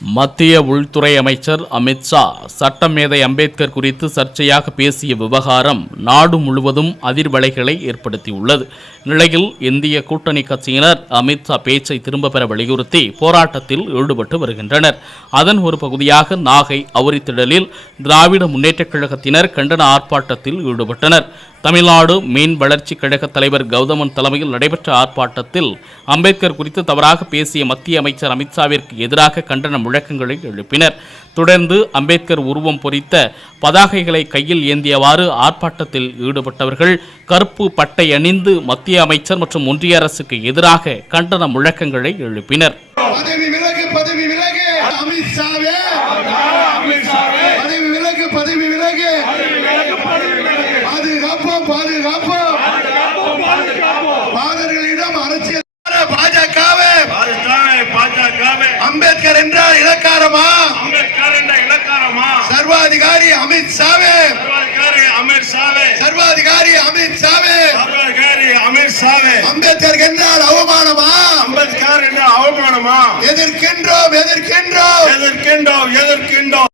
மத்திய உள்துறை அமைச்சர் அமித்ஷா சட்டமேதை அம்பேத்கர் குறித்து சர்ச்சையாக பேசிய விவகாரம் நாடு முழுவதும் அதிர்வலைகளை ஏற்படுத்தியுள்ளது. நிலையில் இந்திய கூட்டணி கட்சியினர் அமித்ஷா பேச்சை திரும்ப பெற வலியுறுத்தி போராட்டத்தில் ஈடுபட்டு வருகின்றனர். அதன் ஒரு பகுதியாக நாகை அவுரித்திடலில் திராவிட முன்னேற்றக் கழகத்தினர் கண்டன ஆர்ப்பாட்டத்தில் ஈடுபட்டனர். தமிழ்நாடு மீன் வளர்ச்சி கழக தலைவர் கௌதமன் தலைமையில் நடைபெற்ற ஆர்ப்பாட்டத்தில் அம்பேத்கர் குறித்து தவறாக பேசிய மத்திய அமைச்சர் அமித்ஷாவிற்கு எதிராக கண்டன முழக்கங்களை எழுப்பினர். தொடர்ந்து அம்பேத்கர் உருவம் பொறித்த பதாகைகளை கையில் ஏந்தியவாறு ஆர்ப்பாட்டத்தில் ஈடுபட்டவர்கள் கருப்பு பட்டை அணிந்து மத்திய அமைச்சர் மற்றும் ஒன்றிய அரசுக்கு எதிராக கண்டன முழக்கங்களை எழுப்பினர். பாதுகாப்போம். பாதர்களிடம் அரசியல் பாஜகவே. பாஜகவே அம்பேத்கர் என்றால் இலக்காரமா அம்பேத்கர் என்ற இலக்காரமா சர்வாதிகாரி அமித்ஷாவே சர்வாதிகாரி அமீர் சாவே சர்வாதிகாரி அமித்ஷாவே சர்வாதிகாரி அமீர் சாவே அம்பேத்கர் என்றால் அவமானமா? அம்பேத்கர் என்ற அவமானமா? எதிர்க்கின்றோம் எதிர்க்கின்றோம். எதிர்க்கின்றோம் எதிர்க்கின்றோம்.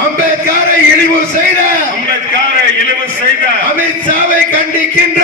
அம்பேத்கரை இழிவு செய்த அம்பேத்கரை இழிவு செய்த அமித்ஷாவை கண்டிக்கின்றோம்